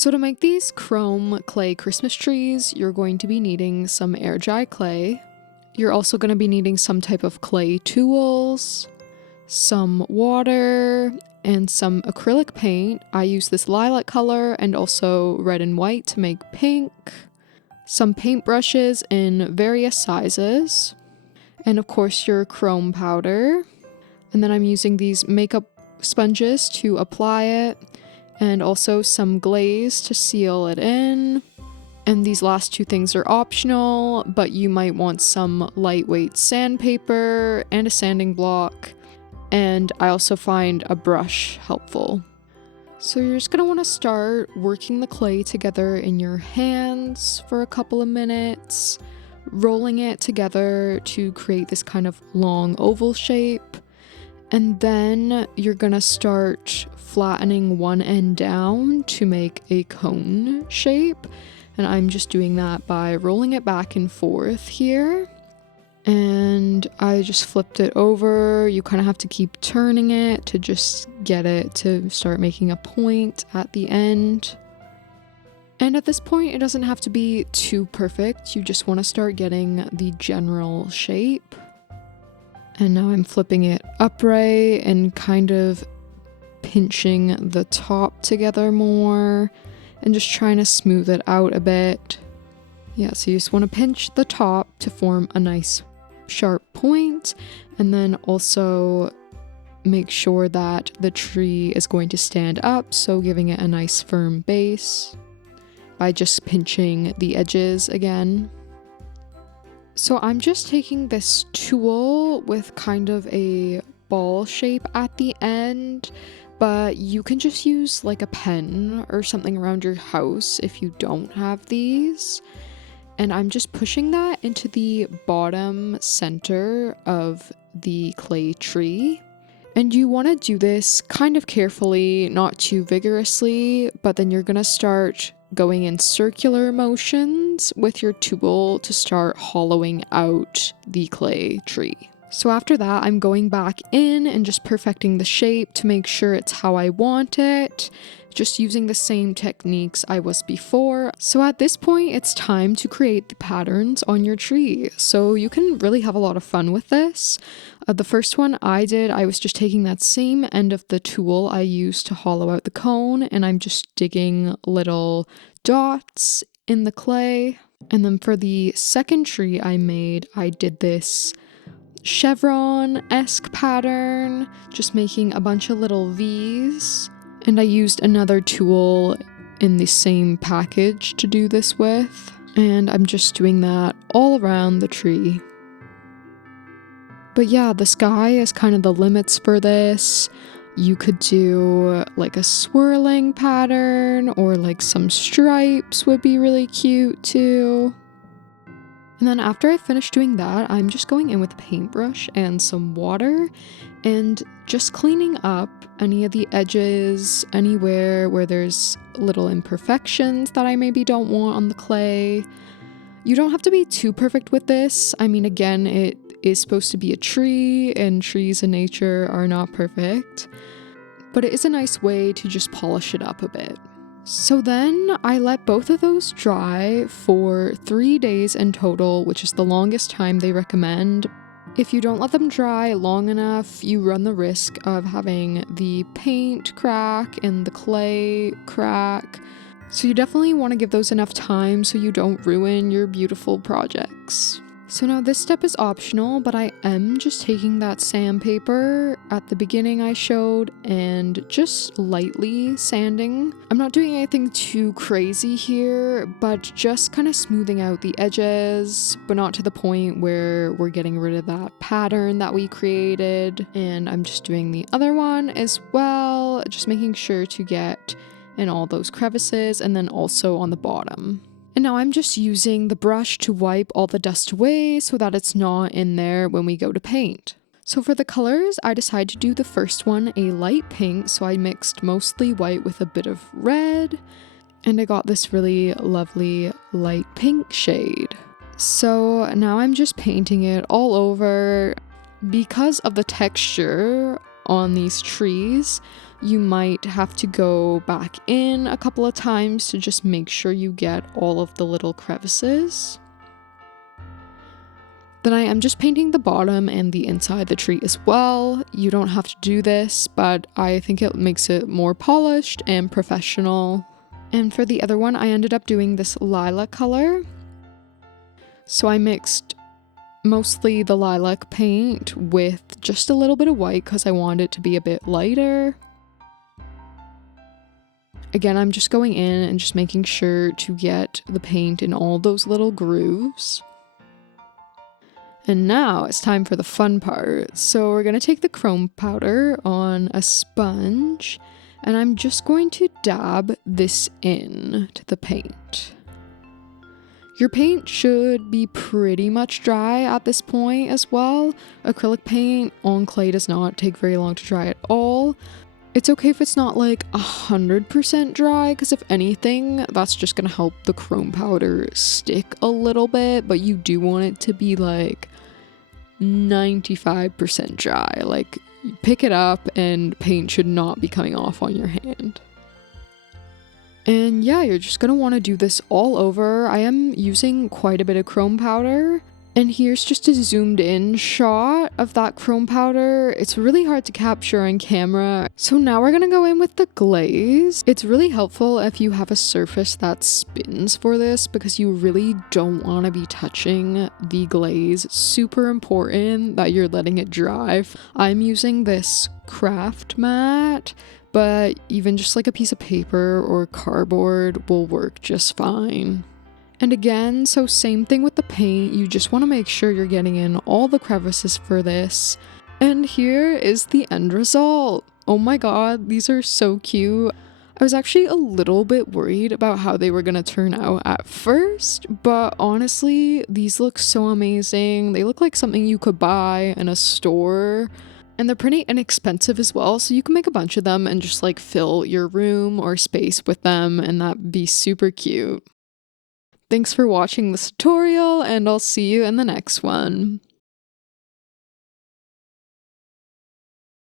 So to make these chrome clay Christmas trees, you're going to be needing some air dry clay. You're also going to be needing some type of clay tools, some water, and some acrylic paint. I use this lilac color and also red and white to make pink. Some paintbrushes in various sizes. And of course your chrome powder. And then I'm using these makeup sponges to apply it. And also some glaze to seal it in. And these last two things are optional, but you might want some lightweight sandpaper and a sanding block. And I also find a brush helpful. So you're just going to want to start working the clay together in your hands for a couple of minutes, rolling it together to create this kind of long oval shape. And then you're going to start flattening one end down to make a cone shape. And I'm just doing that by rolling it back and forth here. And I just flipped it over. You kind of have to keep turning it to just get it to start making a point at the end. And at this point, it doesn't have to be too perfect. You just want to start getting the general shape. And now I'm flipping it upright and kind of pinching the top together more and just trying to smooth it out a bit. Yeah, so you just want to pinch the top to form a nice sharp point, and then also make sure that the tree is going to stand up, so giving it a nice firm base by just pinching the edges again. So I'm just taking this tool with kind of a ball shape at the end, but you can just use like a pen or something around your house if you don't have these. And I'm just pushing that into the bottom center of the clay tree. And you want to do this kind of carefully, not too vigorously, but then you're going to start going in circular motions with your tool to start hollowing out the clay tree. So after that, I'm going back in and just perfecting the shape to make sure it's how I want it, just using the same techniques I was before. So at this point, it's time to create the patterns on your tree. So you can really have a lot of fun with this. The first one I did, I was just taking that same end of the tool I used to hollow out the cone, and I'm just digging little dots in the clay. And then for the second tree I made, I did this chevron-esque pattern, just making a bunch of little V's. And I used another tool in the same package to do this with. And I'm just doing that all around the tree. But yeah, the sky is kind of the limits for this. You could do like a swirling pattern, or like some stripes would be really cute too. And then after I finish doing that, I'm just going in with a paintbrush and some water and just cleaning up any of the edges, anywhere where there's little imperfections that I maybe don't want on the clay. You don't have to be too perfect with this. I mean, again, it is supposed to be a tree, and trees in nature are not perfect. But it is a nice way to just polish it up a bit. So then I let both of those dry for 3 days in total, which is the longest time they recommend. If you don't let them dry long enough, you run the risk of having the paint crack and the clay crack. So you definitely want to give those enough time so you don't ruin your beautiful projects. So now this step is optional, but I am just taking that sandpaper at the beginning I showed and just lightly sanding. I'm not doing anything too crazy here, but just kind of smoothing out the edges, but not to the point where we're getting rid of that pattern that we created. And I'm just doing the other one as well, just making sure to get in all those crevices, and then also on the bottom. And now I'm just using the brush to wipe all the dust away so that it's not in there when we go to paint. So for the colors, I decided to do the first one a light pink, so I mixed mostly white with a bit of red, and I got this really lovely light pink shade. So now I'm just painting it all over. Because of the texture on these trees. You might have to go back in a couple of times to just make sure you get all of the little crevices. Then I am just painting the bottom and the inside of the tree as well. You don't have to do this, but I think it makes it more polished and professional. And for the other one, I ended up doing this lilac color. So I mixed mostly the lilac paint with just a little bit of white because I wanted it to be a bit lighter. Again, I'm just going in and just making sure to get the paint in all those little grooves. And now it's time for the fun part. So we're going to take the chrome powder on a sponge, and I'm just going to dab this in to the paint. Your paint should be pretty much dry at this point as well. Acrylic paint on clay does not take very long to dry at all. It's okay if it's not like 100% dry, because if anything, that's just gonna help the chrome powder stick a little bit, but you do want it to be like 95% dry. Like, pick it up and paint should not be coming off on your hand. And yeah, you're just gonna want to do this all over. I am using quite a bit of chrome powder. And here's just a zoomed in shot of that chrome powder. It's really hard to capture on camera. So now we're gonna go in with the glaze. It's really helpful if you have a surface that spins for this, because you really don't want to be touching the glaze. Super important that you're letting it dry. I'm using this craft mat, but even just like a piece of paper or cardboard will work just fine. And again, so same thing with the paint, you just want to make sure you're getting in all the crevices for this. And here is the end result. Oh my god, these are so cute. I was actually a little bit worried about how they were gonna turn out at first, but honestly, these look so amazing. They look like something you could buy in a store. And they're pretty inexpensive as well, so you can make a bunch of them and just like fill your room or space with them, and that'd be super cute. Thanks for watching this tutorial, and I'll see you in the next one.